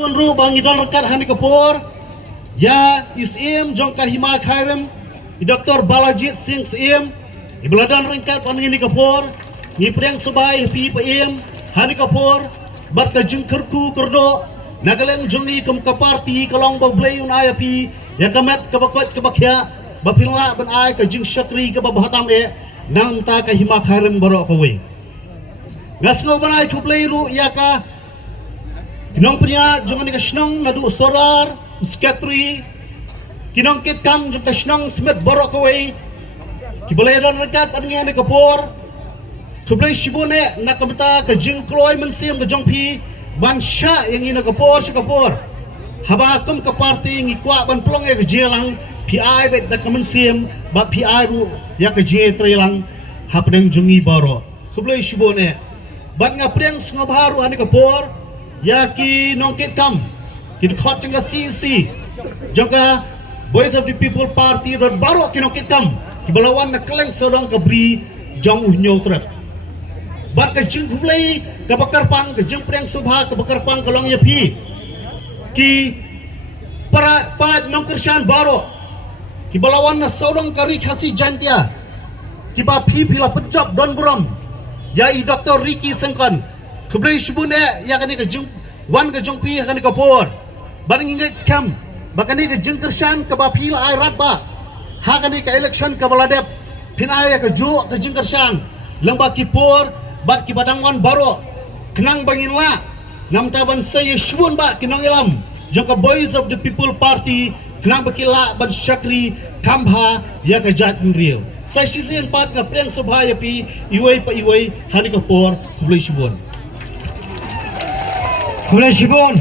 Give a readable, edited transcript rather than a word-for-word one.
Ru bang idol rekat hani kapur ya isim jongkar hima khairem Dr. Balajit Singh sim ibladan rekat panini kapur ni priang sebai pi pim hani kapur bar ka jengkerku kerdo nagaleng jongi kem ka parti kalong ba blay un ay pi ya kamet ka bakot ka bakya bapilala ban ay ka jeng syakri ka babahatam nang ta ka hima khairem baro ka we ngasno banay ku blay ru ya ka kinong punya jangan ni kasnong nadu sorar skatri kinong kit kam jung kasnong smet borok away kibalay don rekat pangen ni kapor kublay shibone nakamta ka jing kloy mensim ka jongpi bansha yang ina kapor si kapor habakum ka party ngi kwa ban plong e ka jelang pi ai bet da kamensim ba pi ai ru ya ka je trelang hapdeng jungi baro kublay shibone ban nga priang sngobaru ani kapor ya ki nongkit kam ki khot jengka CC jengka Voice of the People Party rod baru ki nongkit kam ki balawan na keleng sedang ke bri jong uhnyo trap bar ka jeng hulai ka bakar pang ka jeng priang subha ka bakar pang kalong ya pi ki para pa nongkershan baru ki balawan na sedang kari khasi jantia ki ba pi pila penjab don buram ya i Dr. Ricky Sengkon kublay shibune ya kani ka jung wan ka jung pi kani ka por barang ingat scam bakani ka jung kershan ka ba pil ai rat ba ha kani ka election ka baladep pinaya ka ju ka jung kershan lamba ki por bat ki badang wan baro kenang bangin la nam taban say shibun ba kinong ilam jung ka Voice of the People Party kenang bakila ban syakri kambha ya ka jat real sai sisi empat ka priang subha ya pi iway pa iway hani ka por kublay shibun Kublay Shibun